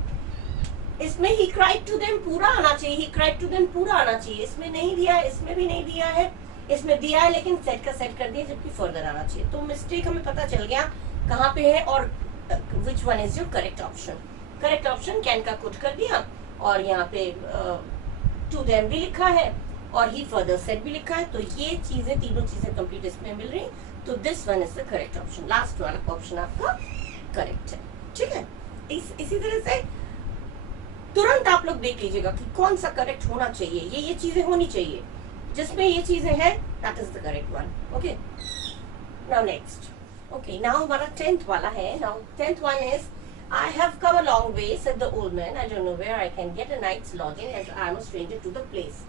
इसमें ही क्राइड टू देम पूरा आना चाहिए, ही क्राइड टू देम पूरा आना चाहिए, इसमें नहीं दिया है, इसमें भी नहीं दिया है, इसमें दिया है लेकिन सेट का सेट कर दिया, जबकि फर्दर आना चाहिए। तो मिस्टेक हमें पता चल गया कहाँ पे है, और which one is your correct option. Correct option can का कुड कर दिया, और यहाँ पे टू देम भी लिखा है, और ही फर्दर सेट भी लिखा है, तो ये चीजें तीनों चीजें कंप्लीट इसमें मिल रही, तो this one is the correct option. Last वाला ऑप्शन आपका करेक्ट है। ठीक है, इसी तरह से तुरंत आप लोग देख लीजिएगा कि कौन सा करेक्ट होना चाहिए, ये चीजें होनी चाहिए, जिसमें ये चीजें हैं that is the correct one. Okay, now next, okay now हमारा 10th वाला है। Now 10th one is I have come a long way, said the old man. I don't know where I can get a night's lodging as I am a stranger to the place.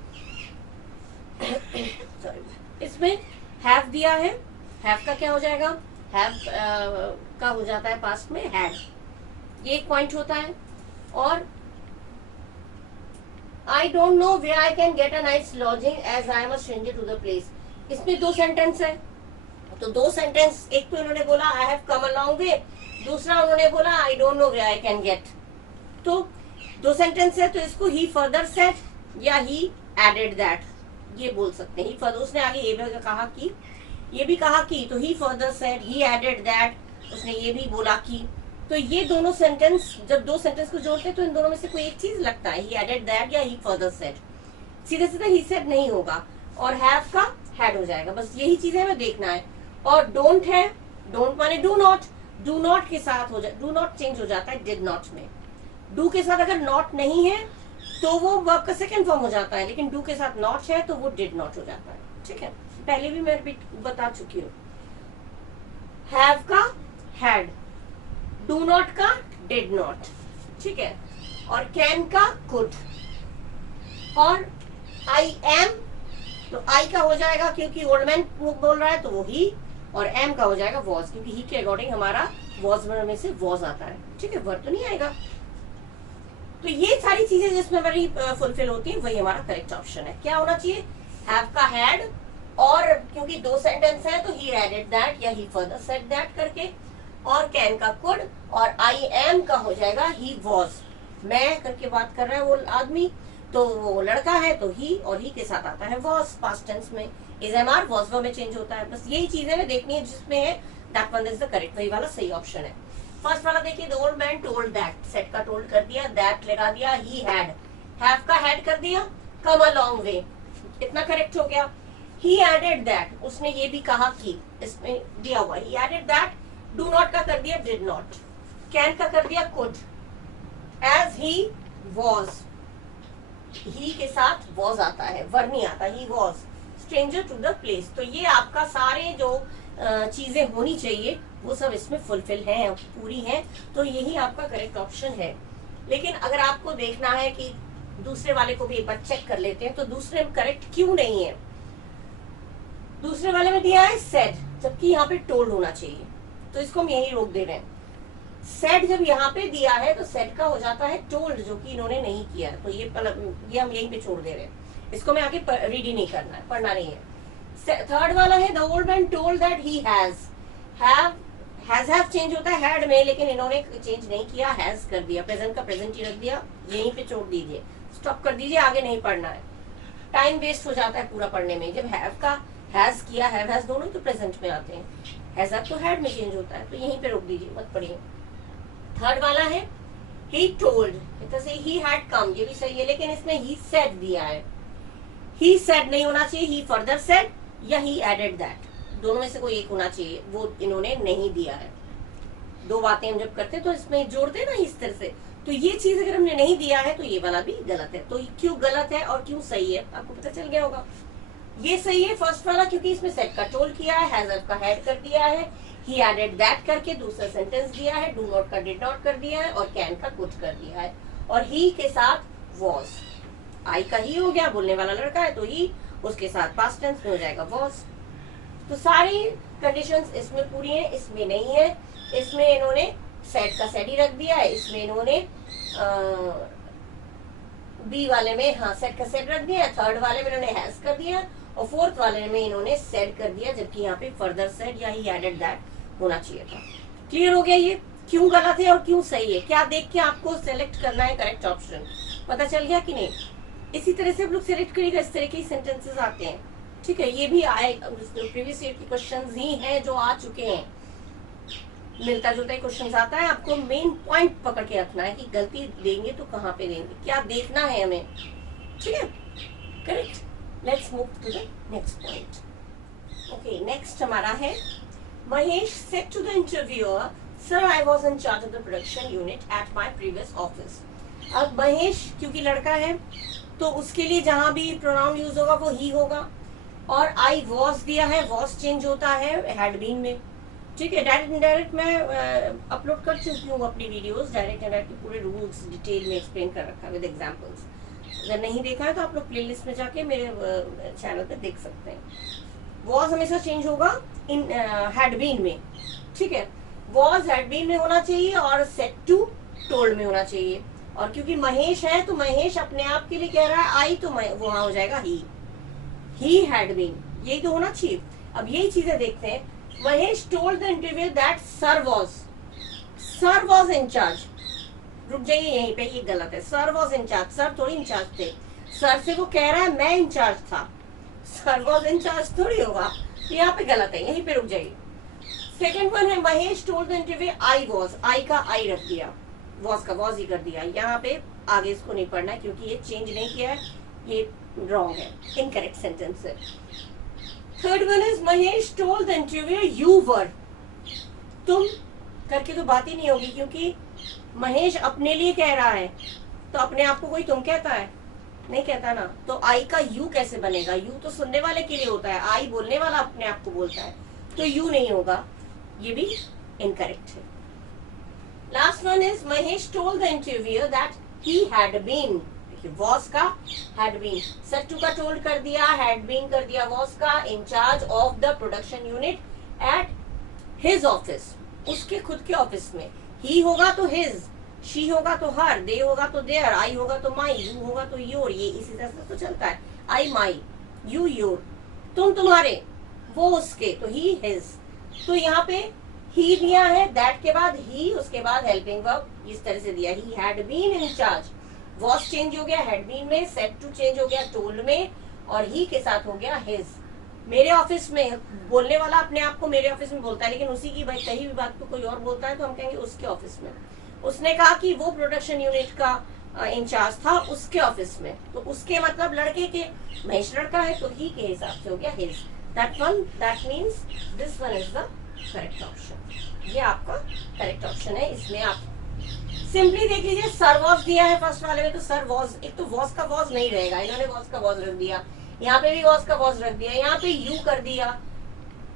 Sorry. इसमें have दिया है, have का क्या हो जाएगा, have का हो जाता है पास्ट में had, ये एक पॉइंट होता है। और I don't know where I can get a night's lodging as I am a stranger to the place, इसमें दो सेंटेंस है, तो दो सेंटेंस, एक तो इन्होंने बोला I have come a long way, दूसरा उन्होंने बोला I don't know where I can get, तो दो सेंटेंस है, तो इसको he further said या he added that ये बोल सकते हैं। he further, उसने आगे ये भी कहा कि, ये भी कहा कि, तो he further said, he added that, उसने ये भी बोला कि, तो ये दोनों सेंटेंस, जब दो सेंटेंस को जोड़ते हैं तो इन दोनों में से कोई एक चीज लगता है, he added that या he further said, सीधे सीधे he said नहीं होगा, और have का had हो जाएगा, बस यही चीजें हमें देखना है। और don't है, don't माने do not, do not के साथ हो जाए, do not चेंज हो जाता है did not में, do के साथ अगर not नहीं है तो वो वर्ब का सेकंड फॉर्म हो जाता है, लेकिन do के साथ not है तो वो did not हो जाता है। ठीक है, पहले भी मैं बता चुकी हूँ, have का had, do not का did not, ठीक है, और can का could, और I am, तो I का हो जाएगा क्योंकि ओल्ड मैन बोल रहा है तो वो ही, और am का हो जाएगा was, क्योंकि ही के अकॉर्डिंग हमारा was में से was आता है। ठीक है, वर्ब तो नहीं आएगा। तो ये सारी चीजें जिसमें हमारी फुलफिल होती है वही हमारा करेक्ट ऑप्शन है। क्या होना चाहिए, have का had, और क्योंकि दो सेंटेंस है तो he added that या he further said that करके, और can का could, और I am का हो जाएगा he was, मैं करके बात कर रहा है वो आदमी, तो वो लड़का है तो he, और he के साथ आता है was, पास्ट टेंस में is MR was verb में चेंज होता है। बस यही चीजें हमें देखनी है जिसमें है that one is the correct, वही वाला सही ऑप्शन है। फर्स्ट वाला देखिए, the old man told that, set का told कर दिया, that लगा दिया, he had, have का had कर दिया, come a long way, इतना करेक्ट हो गया। he added that, उसने ये भी कहा कि, इसमें दिया हुआ he added that, do not का कर दिया did not, can का कर दिया could, as he was, he के साथ was आता है, वर्ब नहीं आता, he was stranger to the place। तो ये आपका सारे जो चीजें होनी चाहिए वो सब इसमें फुलफिल हैं, पूरी हैं, तो यही आपका करेक्ट ऑप्शन है। लेकिन अगर आपको देखना है कि दूसरे वाले को भी एक बार चेक कर लेते हैं, तो दूसरे में करेक्ट क्यों नहीं है, दूसरे वाले में दिया है सेड, जबकि यहाँ पे टोल्ड होना चाहिए, तो इसको हम यही रोक दे रहे हैं। सेड जब यहाँ पे दिया है तो सेड का हो जाता है टोल्ड, जो कि इन्होंने नहीं किया, तो ये हम यहीं पे छोड़ दे रहे हैं, इसको मैं आगे रीड ही नहीं करना है, पढ़ना नहीं है। थर्ड वाला है, the old man told that he has change होता है हैड में, लेकिन इन्होंने चेंज नहीं किया, हैज कर दिया, प्रेजेंट का प्रेजेंट ही रख दिया, यहीं पे छोड़ दीजिए, स्टॉप कर दीजिए, आगे नहीं पढ़ना है, टाइम वेस्ट हो जाता है पूरा पढ़ने में। जब हैव का हैज किया, हैव हैज दोनों तो प्रेजेंट में आते हैं, हैज अब तो हैड में चेंज होता है, तो यहीं पे रोक दीजिए, मत पढ़िए। थर्ड वाला है he told, इतना से he had come, ये भी सही है, लेकिन इसमें he said दिया है, he said नहीं होना चाहिए, he further said या he added that, दोनों में से कोई एक होना चाहिए, वो इन्होंने नहीं दिया है। दो बातें हम जब करते हैं तो इसमें जोड़ते हैं ना इस तरह से, तो ये चीज अगर हमने नहीं दिया है तो ये वाला भी गलत है। तो क्यों गलत है और क्यों सही है आपको पता चल गया होगा। ये सही है फर्स्ट वाला क्योंकि इसमें सेट का टोल किया है, हैज का हैड कर दिया है, ही एडेड दैट करके दूसरा सेंटेंस दिया है, डू नॉट का डिड नॉट कर दिया है और कैन का कुड कर दिया है, और ही के साथ वॉज। आई का ही हो गया, बोलने वाला लड़का है तो ही, उसके साथ पास्ट टेंस में हो जाएगा वॉज। तो सारी कंडीशंस इसमें पूरी हैं, इसमें नहीं है। इसमें इन्होंने सेट का सेट ही रख दिया है, इसमें इन्होंने बी वाले में हाँ सेट का सेट रख दिया, थर्ड वाले में इन्होंने हैज कर दिया और फोर्थ वाले में इन्होंने सेट कर दिया, जबकि यहाँ पे फर्दर सेट या ही एडेड दैट होना चाहिए था। क्लियर हो गया ये क्यों गलत है और क्यों सही है। क्या देख के आपको सेलेक्ट करना है करेक्ट ऑप्शन, पता चल गया कि नहीं। इसी तरह से हम लोग सेलेक्ट करेगा, इस तरह के सेंटेंसेस आते हैं। ठीक है, ये भी आए, प्रीवियस ईयर के क्वेश्चंस ही हैं जो आ चुके हैं, मिलता जुलता ही क्वेश्चन आता है। आपको मेन पॉइंट पकड़ के रखना है कि गलती देंगे तो कहाँ पे देंगे, क्या देखना है हमें। ठीक है, correct. Let's move to the next point. Okay, next हमारा है Mahesh said to the interviewer, sir I was in charge of the production unit at my previous office. अब महेश क्योंकि लड़का है तो उसके लिए जहां भी प्रोनाउन यूज होगा वो ही होगा, और आई वॉज दिया है, वॉज चेंज होता है हैड बीन में। ठीक है, डायरेक्ट इनडायरेक्ट मैं अपलोड कर चुकी हूँ अपनी वीडियोस, डायरेक्ट इनडायरेक्ट के पूरे रूल्स डिटेल में एक्सप्लेन कर रखा है विद एग्जांपल्स। अगर नहीं देखा है तो आप लोग प्लेलिस्ट में जाके मेरे चैनल पे देख सकते हैं। वॉज हमेशा चेंज होगा इन हैड बीन में। ठीक है, वॉज हैड बीन में होना चाहिए और सेड टू टोल्ड में होना चाहिए। और क्योंकि महेश है तो महेश अपने आप के लिए कह रहा है आई, तो वहां हो जाएगा ही हैड बीन, यही तो होना चाहिए। अब यही चीजें देखते हैं। Mahesh told the interview that sir was in charge. रुक जाइए यहीं पे, ये गलत है। Sir was in charge, sir थोड़ी इंचार्ज थे। सर से वो कह रहा है मैं इंचार्ज था, सर वॉज इंचार्ज थोड़ी होगा, तो यहाँ पे गलत है, यहीं पे रुक जाइए। सेकेंड वन है Mahesh told the interview I was, I का आई रख दिया, वॉज का वॉज ही कर दिया। यहाँ पे आगे इसको नहीं पढ़ना है क्योंकि ये चेंज नहीं किया है, ये रॉन्ग है, इनकरेक्ट सेंटेंस है। Third one is Mahesh told the interview you were. तुम करके तो बात ही नहीं होगी क्योंकि महेश अपने लिए कह रहा है, तो अपने आप को कोई तुम कहता है, नहीं कहता ना। तो आई का यू कैसे बनेगा, यू तो सुनने वाले के लिए होता है, आई बोलने वाला अपने आप को बोलता है, तो यू नहीं होगा, ये भी इनकरेक्ट है। Last one is Mahesh told the interviewer that he had been. Was का हैड बीन, सेड टू का टोल्ड कर दिया, हैड बीन कर दिया वॉज का, in charge of the production unit at his office, उसके खुद के ऑफिस में। ही होगा तो हिज, शी होगा तो हर, दे होगा तो देयर, आई होगा तो माई, यू होगा तो योर, ये इसी तरह से तो चलता है। आई माई, यू योर, तुम तुम्हारे, वो उसके, तो ही हिज। तो यहाँ पे ही दिया है, दैट के बाद ही, उसके बाद हेल्पिंग वर्ब इस तरह से दिया। He had been in charge, was change हो गया हैड बीन में, सेड टू चेंज हो गया टोल्ड में, और ही के साथ हो गया हिज। मेरे ऑफिस में, बोलने वाला अपने आप को मेरे ऑफिस में बोलता है, लेकिन उसी की भाई कहीं भी बात को कोई और बोलता है तो हम कहेंगे उसके ऑफिस में। उसने कहा कि वो प्रोडक्शन यूनिट का इंचार्ज था उसके ऑफिस में, तो उसके मतलब लड़के के, महेश लड़का है तो ही के हिसाब से हो गया his. That means this one is the correct option, ये आपका करेक्ट ऑप्शन है। इसमें आप सिंपली देख लीजिए, सर वॉज दिया है फर्स्ट वाले में, तो सर वॉज, एक तो वॉज का वॉज नहीं रहेगा, इन्होंने वॉज का वॉज रख दिया, यहाँ पे भी वॉज का वॉज रख दिया, यहाँ पे यू कर दिया।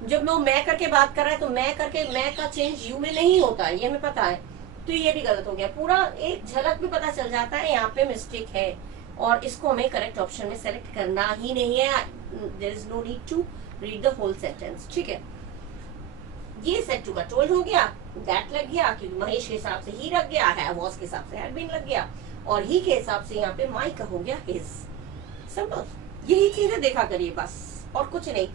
जब लोग मैं करके बात कर रहा है तो मैं करके, मैं का चेंज यू में नहीं होता, ये हमें पता है, तो ये भी गलत हो गया। पूरा एक झलक में पता चल जाता है यहाँ पे मिस्टेक है, और इसको हमें करेक्ट ऑप्शन में सेलेक्ट करना ही नहीं है। There is no need to read the whole sentence. ठीक है, ये सेड टू का टोल्ड हो गया, दैट लग गया क्योंकि महेश के हिसाब से ही रख गया है, वॉज के हिसाब से हैड बीन लग गया, और ही के हिसाब से यहाँ पे माई का हो गया हिज। सिंपल, यही चीजें देखा करिए बस, और कुछ नहीं।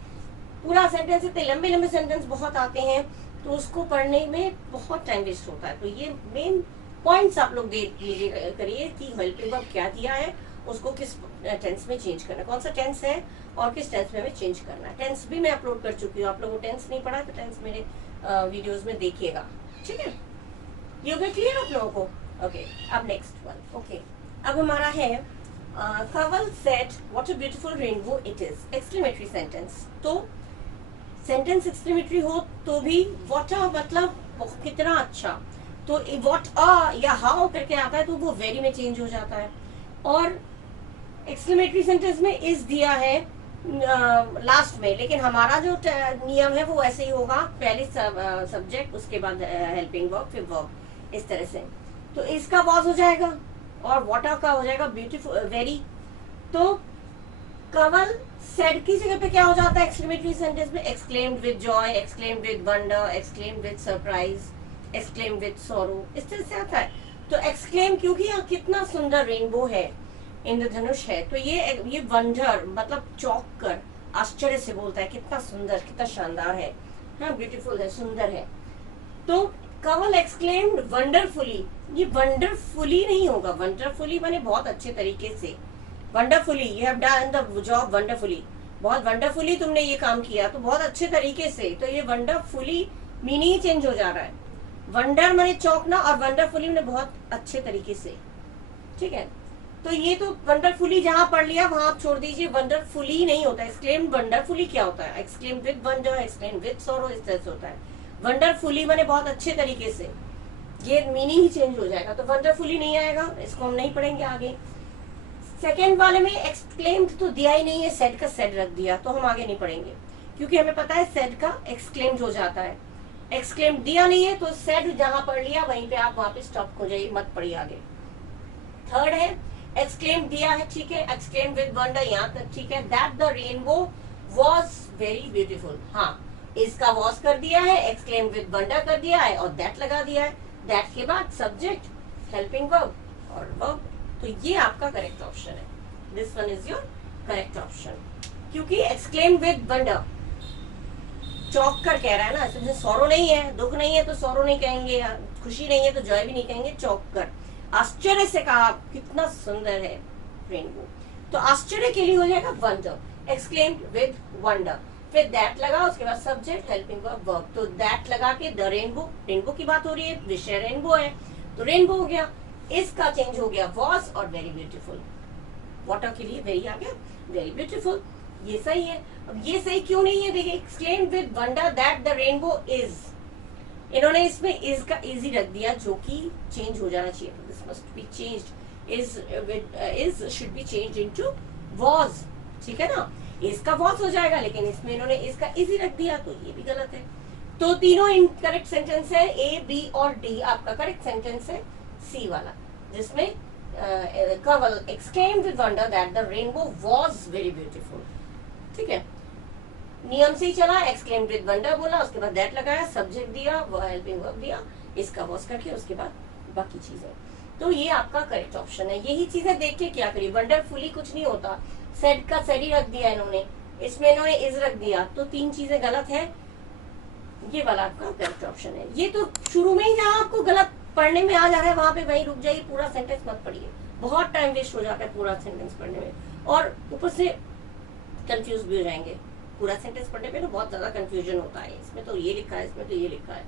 पूरा सेंटेंस, इतने लंबे लंबे सेंटेंस बहुत आते हैं तो उसको पढ़ने में बहुत टाइम वेस्ट होता है। तो ये मेन पॉइंट्स आप लोग देख लीजिए करिए कि हेल्पिंग वर्ब क्या दिया है, उसको किस टेंस में चेंज करना, कौन सा टेंस है और किस टेंस में हमें चेंज करना है। टेंस भी मैं अपलोड कर चुकी हूँ, आप लोगों को टेंस नहीं पढ़ा तो टेंस मेरे वीडियोस में देखिएगा। ठीक है, ये हो गया क्लियर आप लोगों को। ओके, अब नेक्स्ट वन। ओके, अब हमारा है Kanwal said what a beautiful rainbow it is, exclamatory sentence. तो सेंटेंस एक्सक्लेमेटरी हो तो भी व्हाट अ मतलब कितना अच्छा, तो व्हाट अ या हाउ करके आता है तो वो वेरी में चेंज हो जाता है। और एक्सक्लेमेटरी सेंटेंस में इज दिया है लास्ट में, लेकिन हमारा जो नियम है वो ऐसे ही होगा, पहले सब्जेक्ट उसके बाद हेल्पिंग वर्ब फिर वर्ब, इस तरह से। तो इसका वॉज हो जाएगा और वाटर का हो जाएगा ब्यूटीफुल वेरी। तो कवल सेड की जगह पे क्या हो जाता है एक्सक्लेमेटरी सेंटेंस में? Exclaimed with joy, exclaimed with wonder, exclaimed with surprise, exclaimed with sorrow, इस तरह से आता है। तो एक्सक्लेम क्योंकि यहाँ कितना सुंदर रेनबो है, इंद्रधनुष है, तो ये वंडर मतलब चौंक कर आश्चर्य से बोलता है, कितना सुंदर कितना शानदार है, हाँ ब्यूटीफुल है, सुंदर है। तो कवल एक्सक्लेम्ड वंडरफुली, ये वंडरफुली नहीं होगा, वंडरफुली माने बहुत अच्छे तरीके से, wonderfully you have done the job wonderfully, बहुत वंडरफुली तुमने ये काम किया, तो बहुत अच्छे तरीके से। तो ये वंडरफुली मीनिंग ही चेंज हो जा रहा है, वंडर माने चौंकना और वंडरफुली माने बहुत अच्छे तरीके से, ठीक है। तो ये तो वंडरफुली जहां पढ़ लिया वहां आप छोड़ दीजिए, वंडरफुली नहीं होता। एक्सक्लेम्ड वंडरफुली क्या होता है? Exclaimed with wonder, exclaimed with sorrow, इस तरह से होता है। वंडरफुली माने बहुत अच्छे तरीके से, ये मीनिंग ही चेंज हो जाएगा। तो वंडरफुली नहीं आएगा, इसको हम नहीं पढ़ेंगे आगे। सेकेंड वाले में एक्सक्लेम्ड तो दिया ही नहीं है, सेड का सेड रख दिया, तो हम आगे नहीं पढ़ेंगे क्योंकि हमें पता है सेड का एक्सक्लेम्ड हो जाता है। एक्सक्लेम्ड दिया नहीं है तो सेड जहां पढ़ लिया वहीं पे आप वहां पे स्टॉप हो जाइए, मत पढ़िए आगे। थर्ड है एक्सक्लेम्ड दिया है, ठीक है, एक्सक्लेम्ड विद वंडर यहाँ तक ठीक है। That the rainbow was very beautiful, हाँ इसका वॉज कर दिया है, एक्सक्लेम्ड विद वंडर कर दिया है और दैट लगा दिया है। दैट के बाद सब्जेक्ट, हेल्पिंग वर्ब और वर्ब। तो ये आपका करेक्ट ऑप्शन है, this one is your correct option, क्योंकि एक्सक्लेम्ड विद वंडर चौंक कर कह रहा है ना, इसमें सॉरो नहीं है, दुख नहीं है तो सॉरो नहीं कहेंगे, खुशी नहीं है तो जॉय भी नहीं कहेंगे, चौंक कर आश्चर्य से कहा कितना सुंदर है रेनबो, तो आश्चर्य के लिए हो जाएगा वंडर, एक्सक्लेम्ड विद वंडर, फिर दैट लगा, उसके बाद सब्जेक्ट, हेल्पिंग वर्ब, वर्ब। तो दैट लगा के द रेनबो, रेनबो की बात हो रही है, विषय रेनबो है तो रेनबो हो गया। इसका चेंज हो गया वॉज और वेरी ब्यूटीफुल, वाटर के लिए वेरी आ गया, वेरी ब्यूटीफुल, ये सही है। अब ये सही क्यों नहीं है? देखिए exclaimed with wonder that the rainbow is, इन्होंने इसमें इज का इजी रख दिया जो कि चेंज हो जाना चाहिए, this must be changed, is should be changed into was, ठीक है ना, इज का वाज हो जाएगा, लेकिन इसमें इन्होंने इसका इजी रख दिया तो ये भी गलत है। तो तीनों इनकरेक्ट सेंटेंस है, ए बी और डी आपका करेक्ट सेंटेंस है सी वाला, जिसमें Kaval exclaimed with wonder that the rainbow was very beautiful, ठीक है, नियम से ही चला, एक्सक्लेम्ड विद वंडर बोला, उसके बाद दैट लगाया, सब्जेक्ट दिया, हेल्पिंग वर्ब दिया, इसका वॉज करके उसके बाद बाकी चीजें। तो ये आपका करेक्ट ऑप्शन है। यही चीजें देख के क्या करिए, वंडरफुली कुछ नहीं होता, सेड का सेड ही रख दिया इन्होंने, इसमें इन्होंने इज रख दिया, तो तीन चीजें गलत है, ये वाला आपका करेक्ट ऑप्शन है। ये तो शुरू में ही जहाँ आपको गलत पढ़ने में आ जा रहा है वहां पे वहीं रुक जाइए, पूरा सेंटेंस मत पढ़िए, बहुत टाइम वेस्ट हो जाता है पूरा सेंटेंस पढ़ने में, और ऊपर से कंफ्यूज भी हो जाएंगे। पूरा सेंटेंस पढ़ने पे तो बहुत ज्यादा कंफ्यूजन होता है, इसमें तो ये लिखा है, इसमें तो ये लिखा है।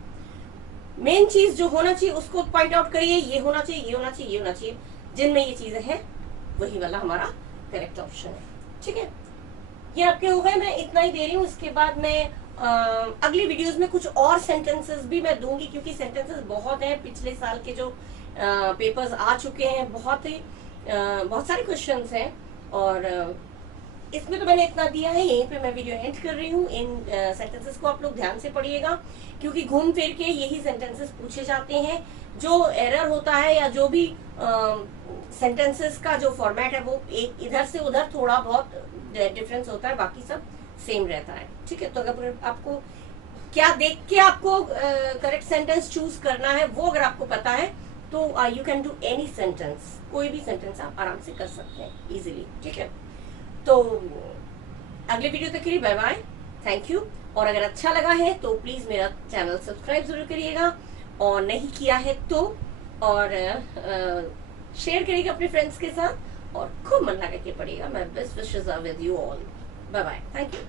मेन चीज जो होना चाहिए उसको पॉइंट आउट करिए, ये होना चाहिए, ये होना चाहिए, ये होना चाहिए, जिनमें ये चीजें हैं वही वाला हमारा करेक्ट ऑप्शन है, ठीक है। ये आपके हो गए, मैं इतना ही दे रही हूँ। इसके बाद मैं अगली वीडियोस में कुछ और सेंटेंसेस भी मैं दूंगी, क्योंकि सेंटेंसेस बहुत हैं, पिछले साल के जो पेपर्स आ चुके हैं, बहुत सारे क्वेश्चंस हैं, और इसमें तो मैंने इतना दिया है, यहीं पे मैं वीडियो एंड कर रही हूँ। इन सेंटेंसेस को आप लोग ध्यान से पढ़िएगा, क्योंकि घूम फिर के यही सेंटेंसेस पूछे जाते हैं। जो एरर होता है या जो भी सेंटेंसेस का जो फॉर्मेट है वो एक इधर से उधर थोड़ा बहुत डिफरेंस होता है, बाकी सब सेम रहता है, ठीक है। तो अगर आपको क्या देख के आपको करेक्ट सेंटेंस चूज करना है वो अगर आपको पता है तो you can do any sentence, कोई भी सेंटेंस आप आराम से कर सकते हैं इजीली, ठीक है। तो अगले वीडियो तक के लिए बाय बाय, थैंक यू। और अगर अच्छा लगा है तो प्लीज मेरा चैनल सब्सक्राइब जरूर करिएगा, और नहीं किया है तो, और शेयर करिएगा अपने फ्रेंड्स के साथ, और खूब मन लगा के पढ़िएगा। My best wishes are with you all, bye bye, thank you.